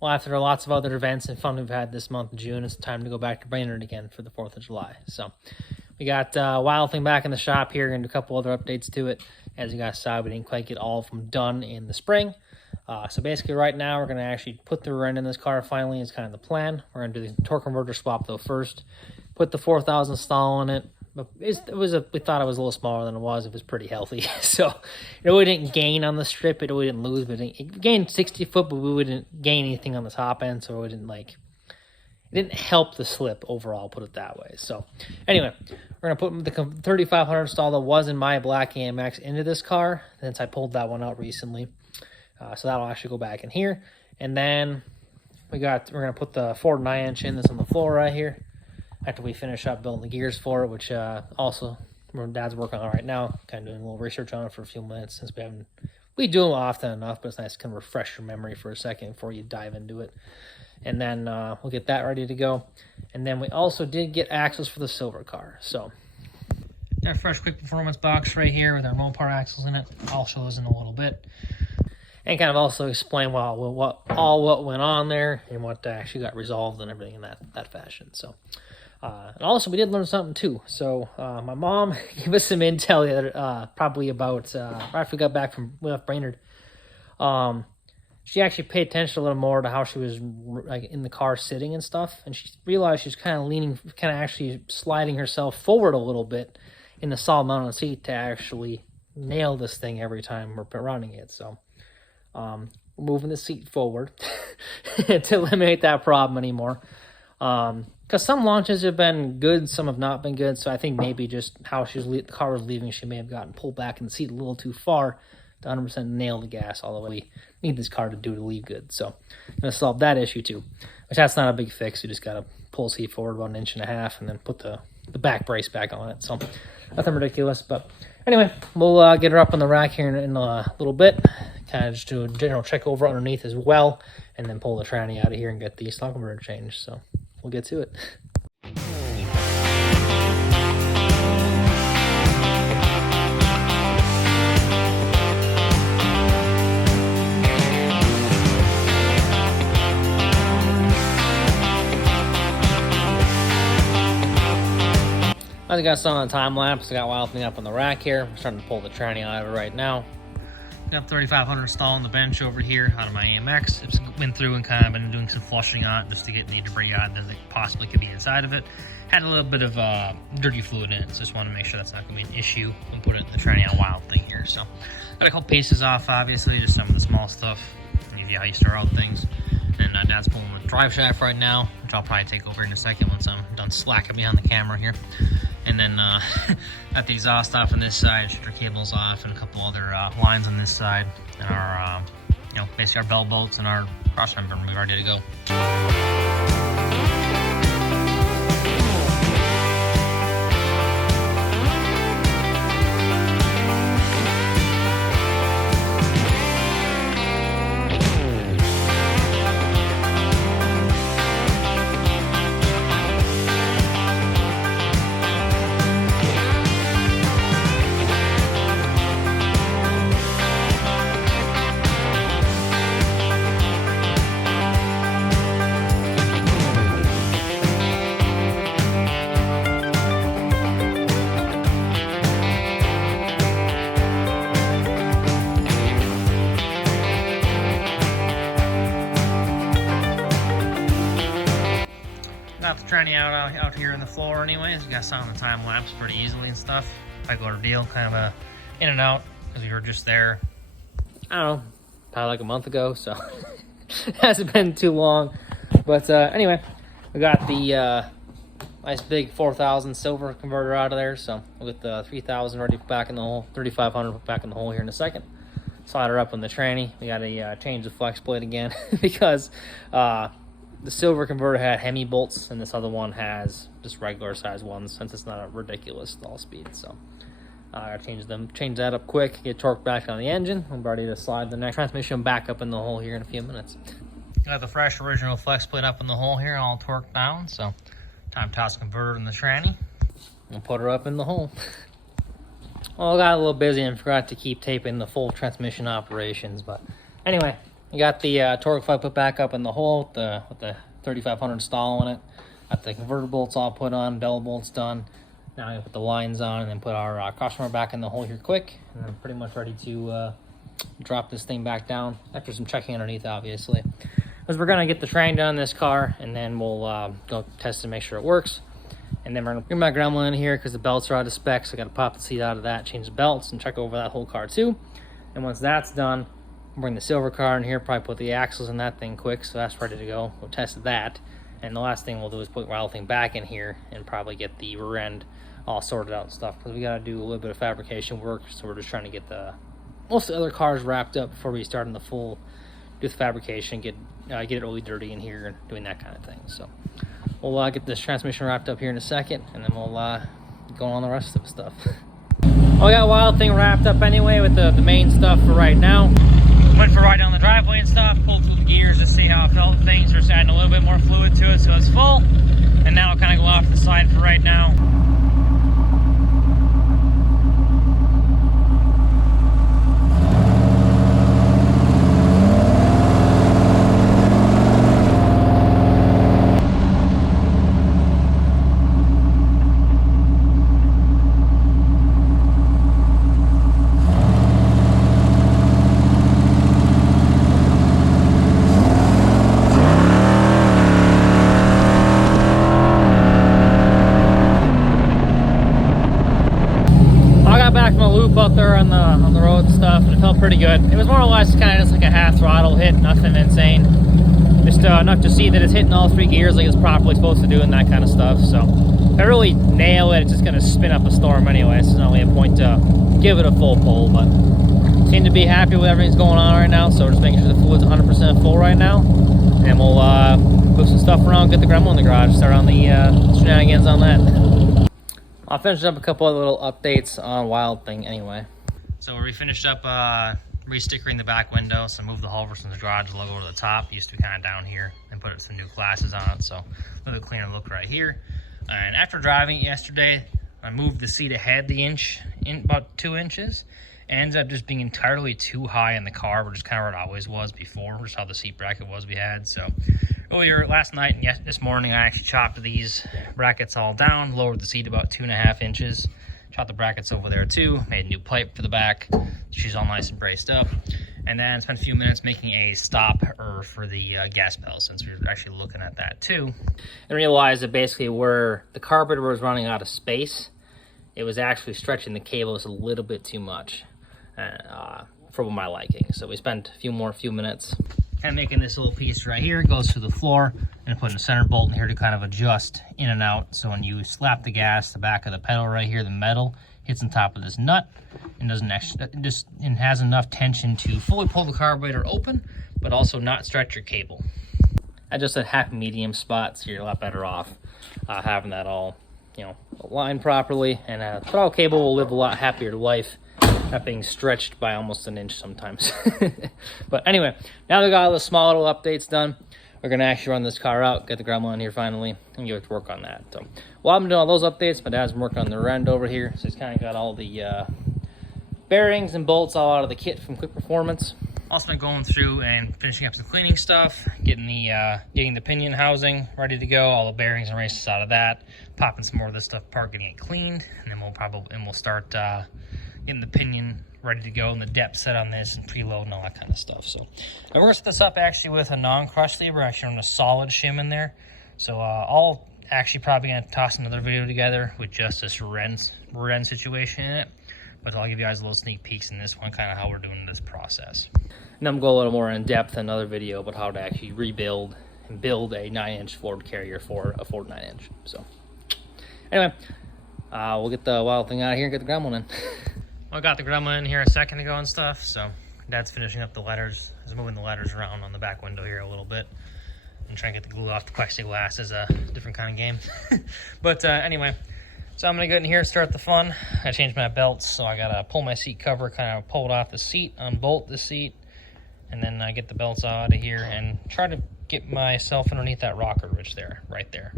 well, after lots of other events and fun we've had this month of June, it's time to go back to Brainerd again for the 4th of July. So we got Wild Thing back in the shop here and a couple other updates to it. As you guys saw, we didn't quite get all of them done in the spring. So basically right now we're going to actually put the rear end in this car finally is kind of the plan. We're going to do the torque converter swap though first. Put the 4000 stall in it. But we thought it was a little smaller than it was. It was pretty healthy. So it really didn't gain on the strip. It really didn't lose. But it gained 60 foot, but we wouldn't gain anything on the top end. So it didn't help the slip overall, put it that way. So anyway, we're going to put the 3500 stall that was in my black AMX into this car, since I pulled that one out recently. So that'll actually go back in here. And then we're going to put the Ford 9-inch in this on the floor right here after we finish up building the gears for it, which also Dad's working on right now. Kind of doing a little research on it for a few minutes since we do them often enough, but it's nice to kind of refresh your memory for a second before you dive into it. And then we'll get that ready to go. And then we also did get axles for the silver car. So got a fresh quick performance box right here with our Mopar axles in it. I'll show those in a little bit. And kind of also explain what went on there and what actually got resolved and everything in that fashion. So and also we did learn something too. So my mom gave us some intel the other, probably about right after we got back from Brainerd. She actually paid attention a little more to how she was like in the car sitting and stuff, and she realized she was kind of actually sliding herself forward a little bit in the solid mounted seat to actually nail this thing every time we're running it. So moving the seat forward to eliminate that problem anymore. Because some launches have been good, some have not been good. So I think maybe just how the car was leaving, she may have gotten pulled back in the seat a little too far to 100% nail the gas all the way we need this car to do to leave good. So I'm going to solve that issue too, which that's not a big fix. You just got to pull the seat forward about 1.5 inches and then put the back brace back on it. So nothing ridiculous. But anyway, we'll get her up on the rack here in a little bit. Kind of just do a general check over underneath as well, and then pull the tranny out of here and get the stock converter changed. So we'll get to it. As you guys saw on the time lapse, I got Wild Thing up on the rack here. I'm starting to pull the tranny out of it right now. Got 3500 stall on the bench over here out of my AMX. It's went through and kind of been doing some flushing on it just to get any debris out that possibly could be inside of it. Had a little bit of dirty fluid in it, so just want to make sure that's not going to be an issue when put it in the tranny on Wild Thing here. So got a couple pieces off, obviously, just some of the small stuff. Maybe how you start out things. And Dad's pulling the drive shaft right now, which I'll probably take over in a second once I'm done slacking behind the camera here. And then got the exhaust off on this side, shifter cables off, and a couple other lines on this side, and our, basically our bell bolts and our cross member, and we're ready to go. Got the tranny out here in the floor anyways. You guys saw on the time lapse pretty easily and stuff. Like order deal, kind of a in and out because we were just there, I don't know, probably like a month ago, so it hasn't been too long. But anyway, we got the nice big 4000 silver converter out of there, so we'll get the 3000 ready back in the hole, 3500 put back in the hole here in a second. Slide her up on the tranny. We got to change the flex plate again because the silver converter had Hemi bolts, and this other one has just regular size ones since it's not a ridiculous stall speed. So I gotta change that up quick, get torque back on the engine. I'm ready to slide the next transmission back up in the hole here in a few minutes. Got the fresh original flex plate up in the hole here, all torque bound. So time to toss the converter in the tranny and put her up in the hole. Well, I got a little busy and forgot to keep taping the full transmission operations, but anyway, You got the torque plug put back up in the hole with the 3500 stall on it. Got the converter bolts all put on, bell bolts done. Now I put the lines on and then put our cross armor back in the hole here quick. And I'm pretty much ready to drop this thing back down after some checking underneath, obviously. Because we're going to get the train done in this car, and then we'll go test to make sure it works. And then we're going to bring my Gremlin in here because the belts are out of spec, so I got to pop the seat out of that, change the belts, and check over that whole car too. And once that's done, we'll bring the silver car in here, probably put the axles in that thing quick, so that's ready to go. We'll test that. And the last thing we'll do is put our thing back in here and probably get the rear end all sorted out and stuff, because we got to do a little bit of fabrication work, so we're just trying to get most of the other cars wrapped up before we start in the full do the fabrication, get it really dirty in here and doing that kind of thing. So we'll get this transmission wrapped up here in a second, and then we'll go on the rest of the stuff. Well, we got Wild Thing wrapped up anyway with the main stuff for right now. Went for a ride down the driveway and stuff, pulled through the gears to see how it felt. Things are adding a little bit more fluid to it, so it's full. And now I'll kind of go off the side for right now. Out there on the road and stuff, and it felt pretty good. It was more or less kind of just like a half throttle hit, nothing insane. Just enough to see that it's hitting all three gears like it's properly supposed to do and that kind of stuff. So if I really nail it, it's just going to spin up a storm anyway. So there's not really a point to give it a full pull, but seem to be happy with everything's going on right now. So we're just making sure the fluid's 100% full right now, and we'll move some stuff around, get the Gremlin in the garage, start on the shenanigans on that. I'll finish up a couple of little updates on Wild Thing anyway. So we finished up re-stickering the back window, so moved the Halverson's garage logo to the top. It used to be kind of down here, and put some new glasses on it, so a little bit cleaner look right here. And after driving it yesterday, I moved the seat ahead about 2 inches. It ends up just being entirely too high in the car, which is kind of where it always was before, just how the seat bracket was we had. So earlier last night and this morning, I actually chopped these brackets all down, lowered the seat about 2.5 inches, chopped the brackets over there too, made a new plate for the back. She's all nice and braced up. And then spent a few minutes making a stopper for the gas pedal, since we were actually looking at that too. And realized that basically where the carburetor was running out of space, it was actually stretching the cables a little bit too much for my liking. So we spent a few minutes kind of making this little piece right here. It goes through the floor, and putting a center bolt in here to kind of adjust in and out. So when you slap the gas, the back of the pedal right here, the metal hits on top of this nut and doesn't actually, it has enough tension to fully pull the carburetor open, but also not stretch your cable. I just said happy medium spot, so you're a lot better off having that all, aligned properly, and the throttle cable will live a lot happier life, not being stretched by almost an inch sometimes. But anyway, now we got all the small little updates done, we're gonna actually run this car out, get the Gremlin in here finally, and get to work on that. So while I'm doing all those updates, my dad's working on the rear end over here, so he's kind of got all the bearings and bolts all out of the kit from Quick Performance. Also been going through and finishing up some cleaning stuff, getting the pinion housing ready to go, all the bearings and races out of that, popping some more of this stuff apart, getting it cleaned, and then we'll start getting the pinion ready to go and the depth set on this and preload and all that kind of stuff. So we're gonna set this up actually with a non-crush lever, actually on a solid shim in there. So I'll actually probably gonna toss another video together with just this rear end situation in it. But I'll give you guys a little sneak peeks in this one, kind of how we're doing this process. And I'm going to go a little more in depth in another video about how to actually rebuild and build a 9-inch Ford carrier for a Ford 9-inch. So anyway, we'll get the Wild Thing out of here and get the Gremlin in. Well, I got the Gremlin in here a second ago and stuff, so Dad's finishing up the letters. He's moving the letters around on the back window here a little bit. And trying to get the glue off the plexiglass is a different kind of game. But anyway, so I'm gonna go in here and start the fun. I changed my belts, so I gotta pull my seat cover, kind of pull it off the seat, unbolt the seat, and then I get the belts out of here and try to get myself underneath that rocker ridge there, right there.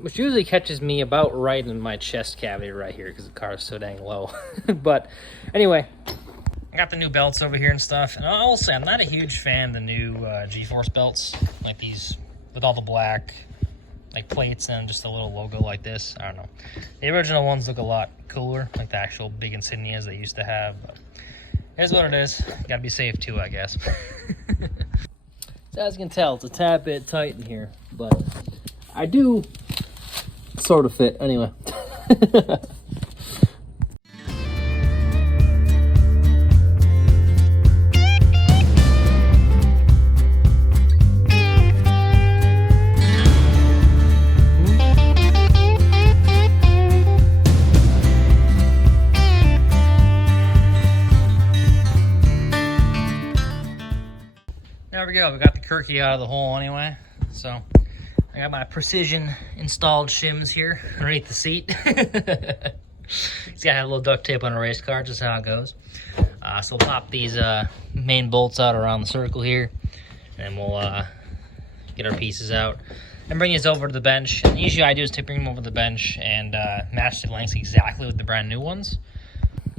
Which usually catches me about right in my chest cavity right here because the car is so dang low. But anyway, I got the new belts over here and stuff, and I will say I'm not a huge fan of the new G-Force belts, like these with all the black like plates and just a little logo like this. I don't know. The original ones look a lot cooler, like the actual big insignias they used to have. But it is what it is. Gotta be safe too, I guess. So as you can tell, it's a tad bit tight in here, but I do sort of fit anyway. There we go. We got the Kirky out of the hole anyway. So I got my precision installed shims here underneath the seat. It's got a little duct tape on a race car, just how it goes. So we'll pop these main bolts out around the circle here, and we'll get our pieces out and bring these over to the bench. And usually I do is to bring them over to the bench and match the lengths exactly with the brand new ones.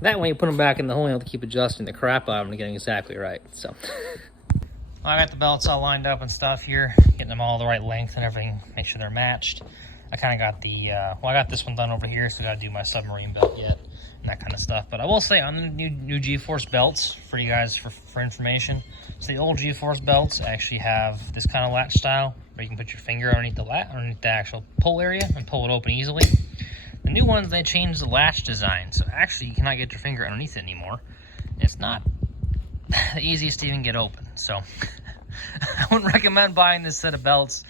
That way you put them back in the hole, you don't have to keep adjusting the crap out of them to get them exactly right. So. I got the belts all lined up and stuff here, getting them all the right length and everything, make sure they're matched. I kind of got the, well, I got this one done over here, so I got to do my submarine belt yet and that kind of stuff. But I will say on the new G-Force belts, for you guys for information, so the old G-Force belts actually have this kind of latch style where you can put your finger underneath underneath the actual pull area and pull it open easily. The new ones, they changed the latch design, so actually you cannot get your finger underneath it anymore. It's not the easiest to even get open, so I wouldn't recommend buying this set of belts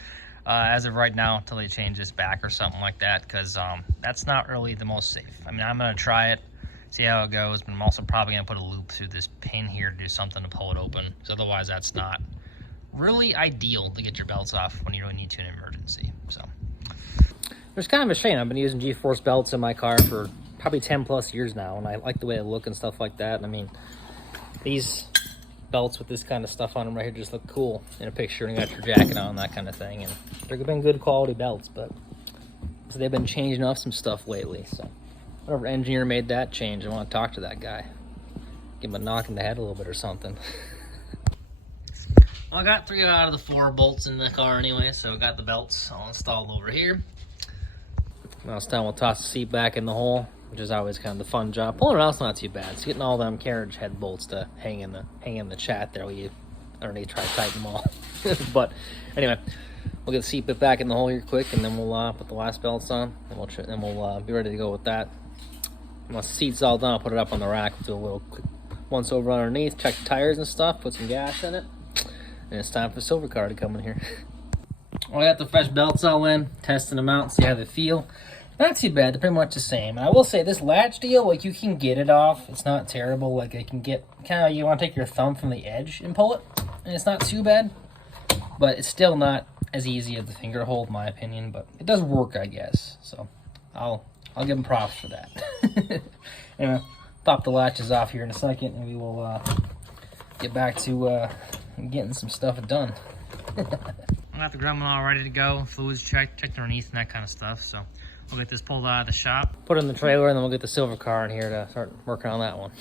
as of right now until they change this back or something like that, because that's not really the most safe. I mean, I'm going to try it, see how it goes, but I'm also probably going to put a loop through this pin here to do something to pull it open, because otherwise that's not really ideal to get your belts off when you really need to in an emergency. So it's kind of a shame. I've been using G-Force belts in my car for probably 10 plus years now, and I like the way they look and stuff like that. I mean, these belts with this kind of stuff on them right here just look cool in a picture, and you got your jacket on, that kind of thing. And they've been good quality belts, but so they've been changing off some stuff lately. So whatever engineer made that change, I want to talk to that guy, give him a knock in the head a little bit or something. Well, I got 3 out of the 4 bolts in the car anyway, so I got the belts all installed over here. Now it's time we'll toss the seat back in the hole, which is always kind of the fun job. Pulling it out's not too bad. It's getting all them carriage head bolts to hang in the chat there. We underneath try to tighten them all. But anyway, we'll get the seat bit back in the hole here quick, and then we'll put the last belts on, and we'll be ready to go with that. Once the seat's all done, I'll put it up on the rack. We'll do a little quick once over underneath, check the tires and stuff, put some gas in it, and it's time for the silver car to come in here. Well, I got the fresh belts all in, testing them out, see how they feel. Not too bad, they're pretty much the same. And I will say this latch deal, like, you can get it off. It's not terrible. Like, it can get kind of, you want to take your thumb from the edge and pull it, and it's not too bad. But it's still not as easy as the finger hold, in my opinion. But it does work, I guess. So I'll give them props for that. Anyway, pop the latches off here in a second, and we will get back to getting some stuff done. I got the Gremlin all ready to go. Fluids checked underneath and that kind of stuff. So we'll get this pulled out of the shop, put it in the trailer, and then we'll get the silver car in here to start working on that one.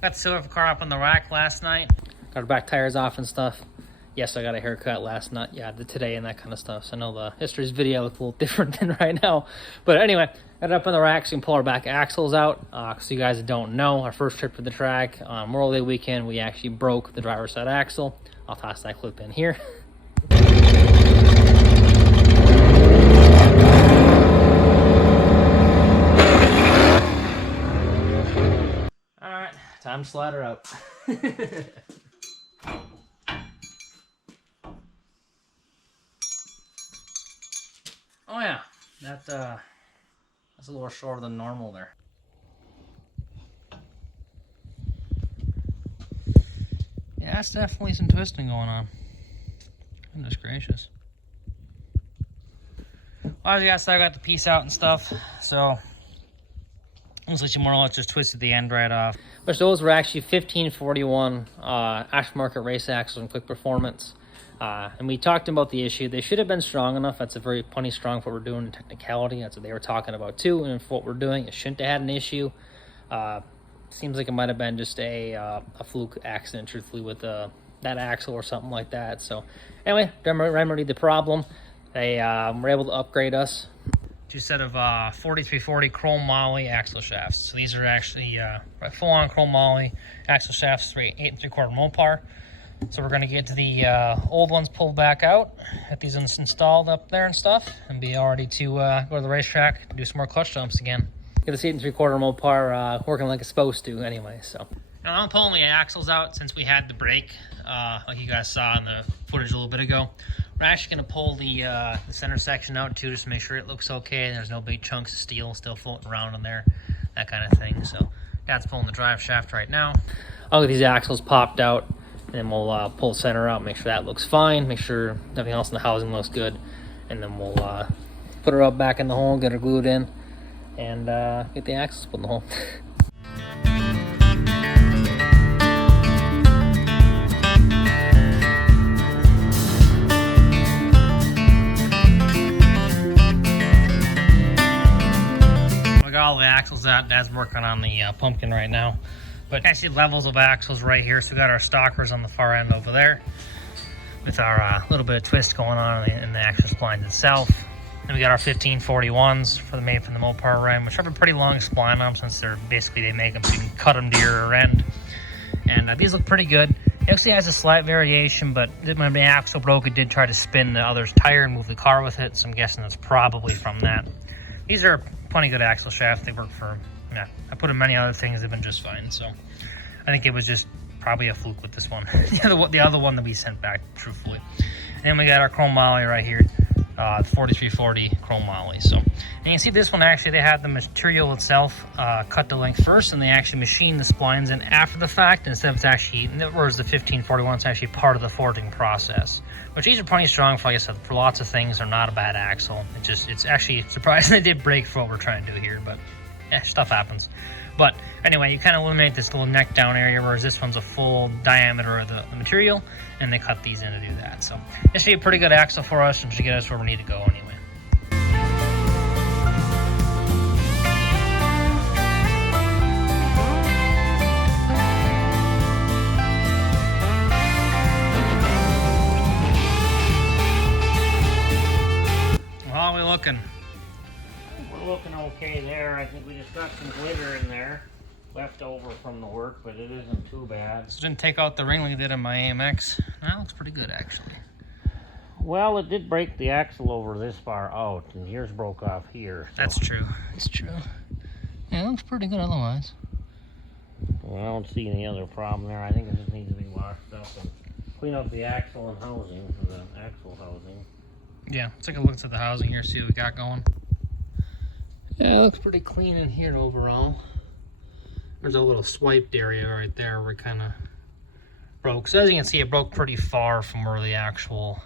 Got the silver car up on the rack last night. Got our back tires off and stuff. Yes, I got a haircut last night. Yeah, today and that kind of stuff. So I know the history's video looks a little different than right now. But anyway, got it up on the rack so we can pull our back axles out. So you guys that don't know, our first trip to the track on Memorial Day weekend, we actually broke the driver's side axle. I'll toss that clip in here. Alright, time to slide her up. Oh yeah, that's a little shorter than normal there. Yeah, that's definitely some twisting going on. Goodness gracious. Well, as you guys saw, I got the piece out and stuff, so looks like you more or less just twisted the end right off. Which those were actually 1541 aftermarket race axles and quick performance. And we talked about the issue. They should have been strong enough. That's a very plenty strong for what we're doing in technicality. That's what they were talking about too. And for what we're doing, it shouldn't have had an issue. Seems like it might have been just a fluke accident, truthfully, with that axle or something like that. So anyway, remedied the problem. They were able to upgrade us to a set of 4340 Chromoly axle shafts. So these are actually full-on Chromoly axle shafts, 8 3/4 Mopar. So we're going to get the old ones pulled back out, get these installed up there and stuff, and be all ready to go to the racetrack and do some more clutch jumps again. Get this 8 3/4 Mopar working like it's supposed to anyway. So now I'm pulling the axles out since we had the brake, like you guys saw in the footage a little bit ago. We're actually going to pull the center section out too, just to make sure it looks okay and there's no big chunks of steel still floating around in there, that kind of thing. So Dad's pulling the drive shaft right now. I'll get these axles popped out, and then we'll pull the center out, make sure that looks fine, make sure everything else in the housing looks good, and then we'll put her up back in the hole, get her glued in, and get the axles put in the hole. Got all the axles out. Dad's working on the pumpkin right now, but I see levels of axles right here. So we got our stalkers on the far end over there with our little bit of twist going on in the axle spline itself. Then we got our 1541s made from the Mopar rim, which have a pretty long spline on them since they make them so you can cut them to your end. And these look pretty good. It actually has a slight variation, but when the axle broke, it did try to spin the other's tire and move the car with it. So I'm guessing that's probably from that. These are plenty good axle shafts. They work for, yeah, I put in many other things, they've been just fine. So I think it was just probably a fluke with this one. the other one that we sent back, truthfully. And then we got our Chromoly right here, the 4340 Chromoly. So, and you can see this one actually, they had the material itself cut to length first, and they actually machined the splines in after the fact, instead of it's actually, whereas the 1541 is actually part of the forging process. Which these are pretty strong for, like I said, for lots of things. They're not a bad axle. It's actually surprising they did break for what we're trying to do here, but yeah, stuff happens. But anyway, you kind of eliminate this little neck down area, whereas this one's a full diameter of the material, and they cut these in to do that. So this should be a pretty good axle for us and should get us where we need to go anyway. How are we looking? I think we're looking okay there. I think we just got some glitter in there left over from the work, but it isn't too bad. So didn't take out the ring like I did in my AMX. That looks pretty good, actually. Well, it did break the axle over this far out, and yours broke off here. So. That's true. It's true. Yeah, it looks pretty good otherwise. Well, I don't see any other problem there. I think it just needs to be washed up and clean up the axle and housing for the axle housing. Yeah, let's take a look at the housing here, see what we got going. Yeah, it looks pretty clean in here overall. There's a little swiped area right there where it kind of broke. So as you can see, it broke pretty far from where the actual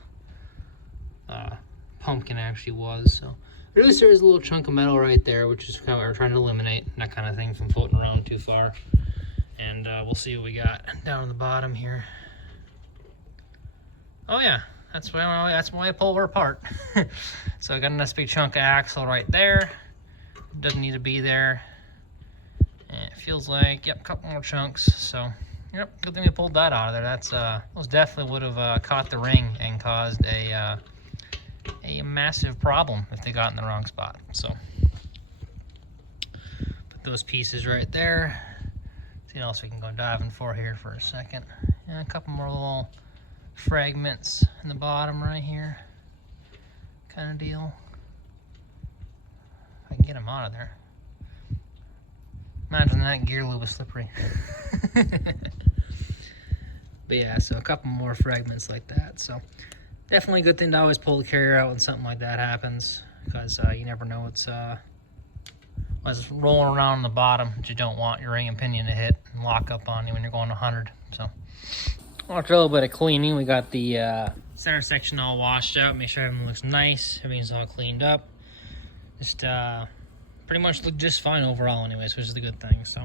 pumpkin actually was. So at least there is a little chunk of metal right there, which is kind of what we're trying to eliminate, that kind of thing from floating around too far. And we'll see what we got down at the bottom here. Oh yeah. That's why I pull her apart. So I got a nice big chunk of axle right there. Doesn't need to be there. And it feels like, yep, a couple more chunks. So, yep, good thing we pulled that out of there. That's those definitely would have caught the ring and caused a massive problem if they got in the wrong spot. So, put those pieces right there. See what else we can go diving for here for a second. And a couple more little fragments in the bottom right here, kind of deal. If I can get them out of there. Imagine that gear lube was slippery. But yeah, so a couple more fragments like that. So definitely a good thing to always pull the carrier out when something like that happens, because you never know what's rolling around on the bottom that you don't want your ring and pinion to hit and lock up on you when you're going 100. So after a little bit of cleaning, we got the center section all washed out, make sure everything looks nice, everything's all cleaned up. Just pretty much looked just fine overall anyways, which is a good thing. So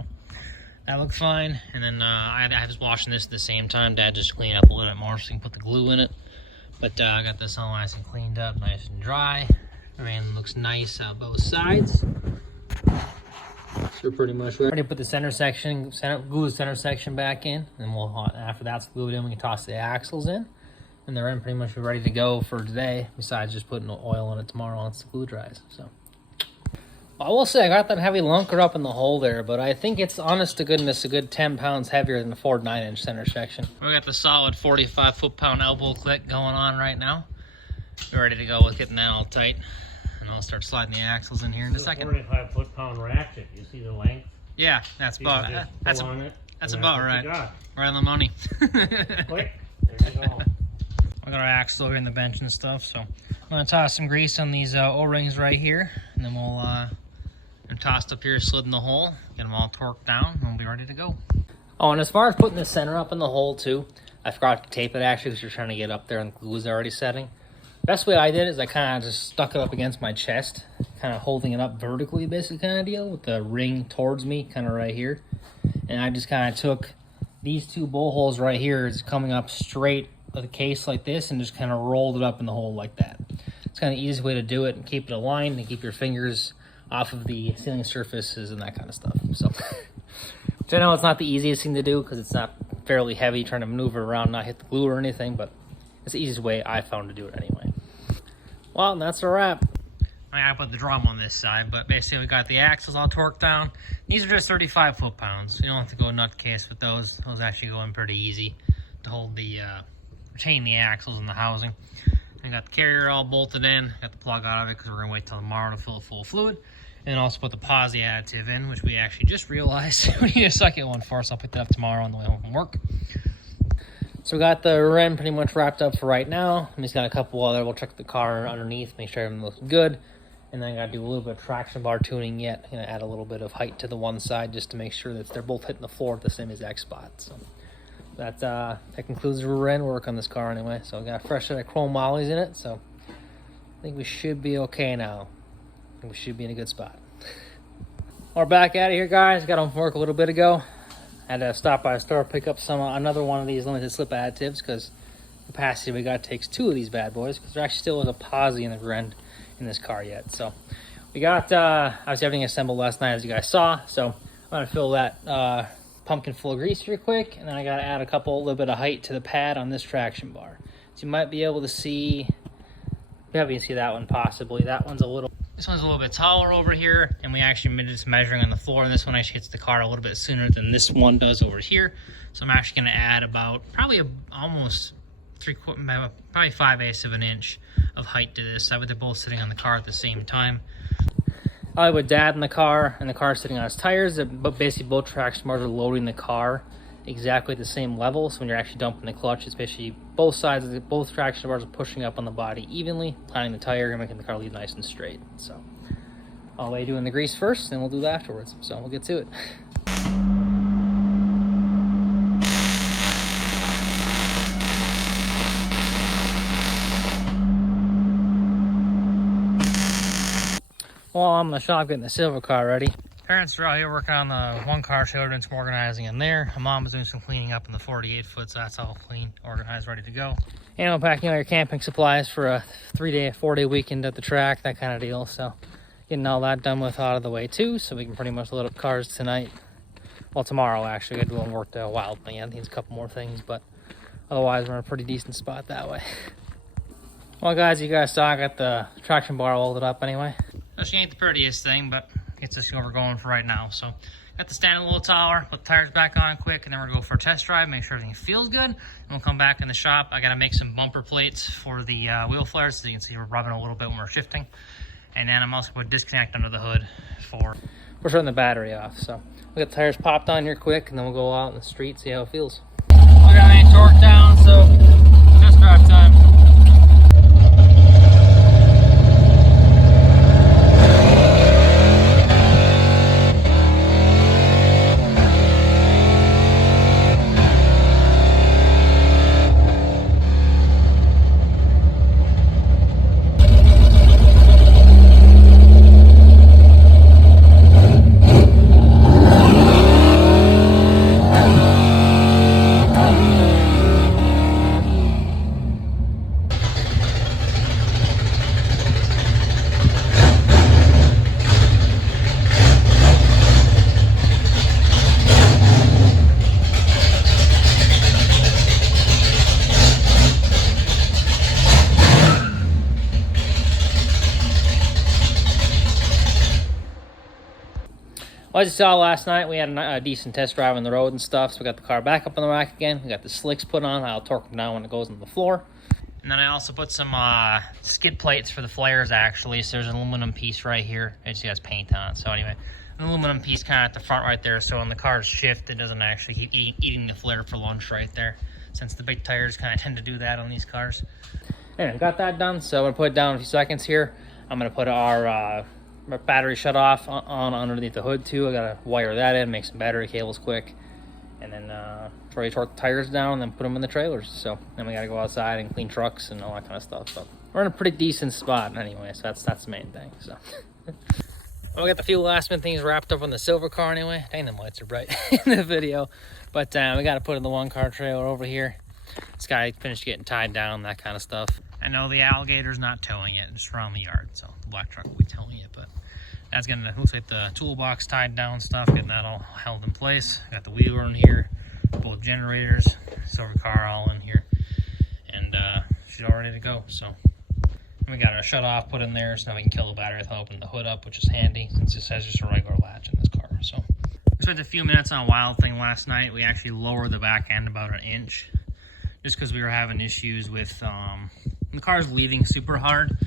that looked fine. And then I was washing this at the same time. Dad just cleaned up a little bit more so he can put the glue in it. But I got this all nice and cleaned up, nice and dry. Everything looks nice on both sides. We're pretty much ready to put the glue the center section back in, and we'll, after that's glued in, we can toss the axles in, and they're pretty much ready to go for today, besides just putting oil in it tomorrow once the glue dries. So I will say I got that heavy lunker up in the hole there, but I think it's, honest to goodness, a good 10 pounds heavier than the Ford 9-inch center section. We got the solid 45 foot-pound elbow click going on right now. We're ready to go with getting that all tight. And I'll start sliding the axles in here in a second. 45 foot-pound ratchet. You see the length? Yeah, that's about right. Right on the money. Click. There you go. I got our axle over in the bench and stuff, so I'm gonna toss some grease on these O-rings right here, and then we'll them tossed up here, slid in the hole, get them all torqued down, and we'll be ready to go. Oh, and as far as putting the center up in the hole too, I forgot to tape it actually because you're trying to get up there and the glue is already setting. Best way I did is I kind of just stuck it up against my chest, kind of holding it up vertically, basically kind of deal, with the ring towards me, kind of right here. And I just kind of took these two bowl holes right here, it's coming up straight with a case like this, and just kind of rolled it up in the hole like that. It's kind of the easiest way to do it and keep it aligned and keep your fingers off of the sealing surfaces and that kind of stuff. So, which I know it's not the easiest thing to do because it's not fairly heavy, trying to maneuver around, not hit the glue or anything, but it's the easiest way I found to do it anyway. Well, that's a wrap. I put the drum on this side, but basically we got the axles all torqued down. These are just 35 foot-pounds. You don't have to go nutcase with those. Those actually go in pretty easy to hold the, retain the axles in the housing. I got the carrier all bolted in. Got the plug out of it because we're going to wait till tomorrow to fill it full of fluid. And then also put the posi additive in, which we actually just realized we need a second one for, so I'll pick that up tomorrow on the way home from work. So we got the rim pretty much wrapped up for right now. And he's got a couple other, we'll check the car underneath, make sure everything looks good. And then I got to do a little bit of traction bar tuning yet. I'm going to add a little bit of height to the one side just to make sure that they're both hitting the floor at the same exact spot. So that concludes the rear end work on this car anyway. So we got a fresh set of Chromolys in it. So I think we should be okay now. I think we should be in a good spot. We're back out of here, guys. Got home from work a little bit ago. Had to stop by a store, pick up another one of these limited slip additives because the capacity we got takes two of these bad boys because there actually still is a posi in the rear end in this car yet. So we got obviously everything assembled last night as you guys saw. So I'm gonna fill that pumpkin full of grease here quick, and then I gotta add a little bit of height to the pad on this traction bar. So you might be able to see, yeah, you can see that one possibly. This one's a little bit taller over here, and we actually did this measuring on the floor, and this one actually hits the car a little bit sooner than this one does over here. So I'm actually going to add about probably almost probably 5/8 of an inch of height to this. That way they're both sitting on the car at the same time. I would Dad in the car, and the car sitting on its tires, but basically both traction bars are loading the car exactly at the same level. So when you're actually dumping the clutch, it's basically both traction bars are pushing up on the body evenly, planting the tire and making the car leave nice and straight. So I'll be doing the grease first, and we'll do that afterwards. So we'll get to it. Well, I'm in the shop getting the silver car ready. Parents are out here working on the one car trailer, doing some organizing in there. My mom is doing some cleaning up in the 48 foot, so that's all clean, organized, ready to go. And I'm packing all your camping supplies for a 4-day weekend at the track, that kind of deal. So getting all that done with out of the way too, so we can pretty much load up cars tonight. Well, tomorrow actually. We're going to work the wild thing. I think a couple more things, but otherwise we're in a pretty decent spot that way. Well, guys, you guys saw I got the traction bar welded up anyway. She ain't the prettiest thing, but gets us where we're going for right now. So got the stand a little taller, put the tires back on quick, and then we're gonna go for a test drive, make sure everything feels good, and we'll come back in the shop. I gotta make some bumper plates for the wheel flares, so you can see we're rubbing a little bit when we're shifting. And then I'm also gonna disconnect under the hood we're shutting the battery off. So we'll get the tires popped on here quick, and then we'll go out in the street, see how it feels. I got my torque down, so test drive time. as you saw last night, we had a decent test drive on the road and stuff. So we got the car back up on the rack again. We got the slicks put on. I'll torque them down when it goes on the floor. And then I also put some skid plates for the flares, actually. So there's an aluminum piece right here. It just has paint on it. So anyway, an aluminum piece kind of at the front right there. So when the cars shift, it doesn't actually keep eating the flare for lunch right there, since the big tires kind of tend to do that on these cars. Anyway, got that done. So I'm going to put it down in a few seconds here. I'm going to put our battery shut off on underneath the hood too. I gotta wire that in, make some battery cables quick, and then try to torque the tires down and then put them in the trailers. So then we gotta go outside and clean trucks and all that kind of stuff. So we're in a pretty decent spot anyway, so that's the main thing. So well, we got the few last minute things wrapped up on the silver car anyway. Dang, them lights are bright in the video. But we gotta put in the one car trailer over here. This guy finished getting tied down, that kind of stuff. I know the alligator's not towing it, just around the yard, so the black truck will be towing it, but that's gonna, looks like the toolbox tied down stuff, getting that all held in place. Got the wheeler in here, both generators, silver car all in here, and she's all ready to go. So we got our shut off put in there, so now we can kill the battery without opening the hood up, which is handy since this has just a regular latch in this car. So we spent a few minutes on a Wild Thing last night. We actually lowered the back end about 1 inch, just because we were having issues with the car's leaving super hard.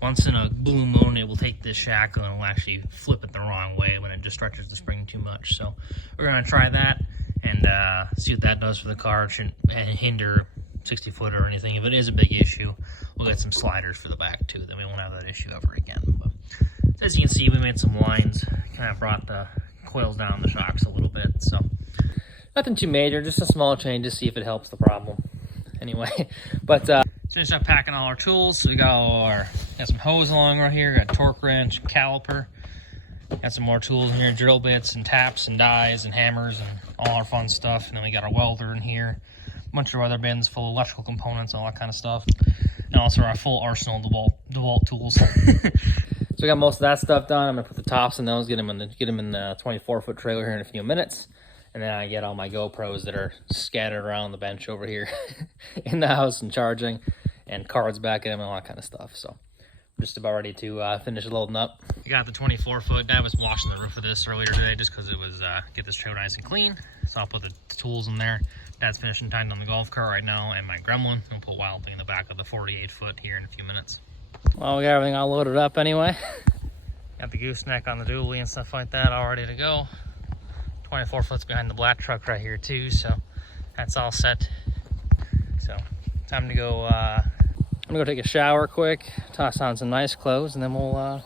Once in a blue moon, it will take this shackle and it will actually flip it the wrong way when it just stretches the spring too much. So we're gonna try that and see what that does for the car. It shouldn't hinder 60 foot or anything. If it is a big issue, we'll get some sliders for the back too. Then we won't have that issue ever again. But as you can see, we made some lines, kind of brought the coils down the shocks a little bit. So nothing too major, just a small change to see if it helps the problem. Anyway, but finished up packing all our tools. So we got some hose along right here, got a torque wrench, caliper, got some more tools in here, drill bits and taps and dies and hammers and all our fun stuff. And then we got our welder in here, a bunch of other bins full of electrical components, all that kind of stuff, and also our full arsenal of DeWalt tools. So we got most of that stuff done. I'm gonna put the tops in those, get them in the 24-foot trailer here in a few minutes. And then I get all my GoPros that are scattered around the bench over here in the house and charging, and cards back at them and all that kind of stuff. So I'm just about ready to finish loading up. I got the 24-foot. Dad was washing the roof of this earlier today just because it was get this trailer nice and clean. So I'll put the tools in there. Dad's finishing tying on the golf cart right now and my Gremlin. We'll put Wild Thing in the back of the 48-foot here in a few minutes. Well, we got everything all loaded up anyway. Got the gooseneck on the dually and stuff like that all ready to go. 24-foot's behind the black truck right here too, so that's all set. So time to go. I'm gonna go take a shower quick, toss on some nice clothes, and then we'll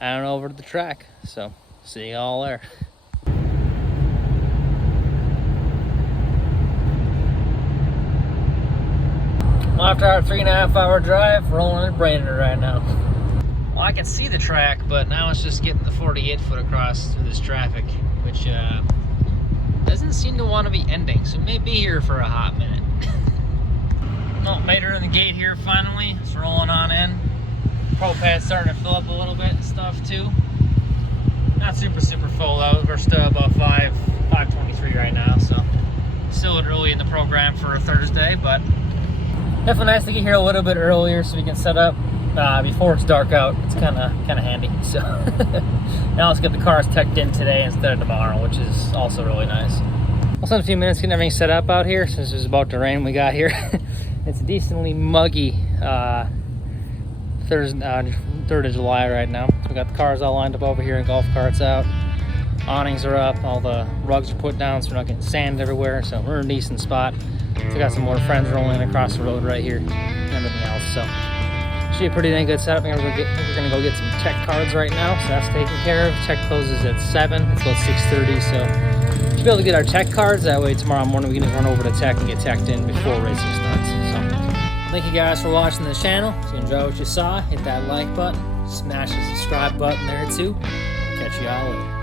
head on over to the track. So see you all there. Well, after our 3.5 hour drive, rolling in Brainerd right now. Well, I can see the track, but now it's just getting the 48-foot across through this traffic, which doesn't seem to want to be ending, so may be here for a hot minute. Well, made her in the gate here finally. It's rolling on in. Propad's starting to fill up a little bit and stuff too. Not super full though. We're still about 5:23 right now, so still early in the program for a Thursday, but definitely nice to get here a little bit earlier so we can set up before it's dark out. It's kind of handy. So now let's get the cars teched in today instead of tomorrow, which is also really nice. We'll spend a few minutes getting everything set up out here since it's about to rain. We got here. It's decently muggy 3rd of July right now. So we got the cars all lined up over here and golf carts out. Awnings are up, all the rugs are put down so we're not getting sand everywhere. So we're in a decent spot. So we got some more friends rolling across the road right here and everything else. So should be a pretty dang good setup. We're gonna go get some tech cards right now, so that's taken care of. Tech closes at 7. It's about 6:30, so should be able to get our tech cards. That way tomorrow morning we can just run over to tech and get teched in before racing starts. So thank you guys for watching the channel. If you enjoyed what you saw, hit that like button, smash the subscribe button there too. Catch you all later.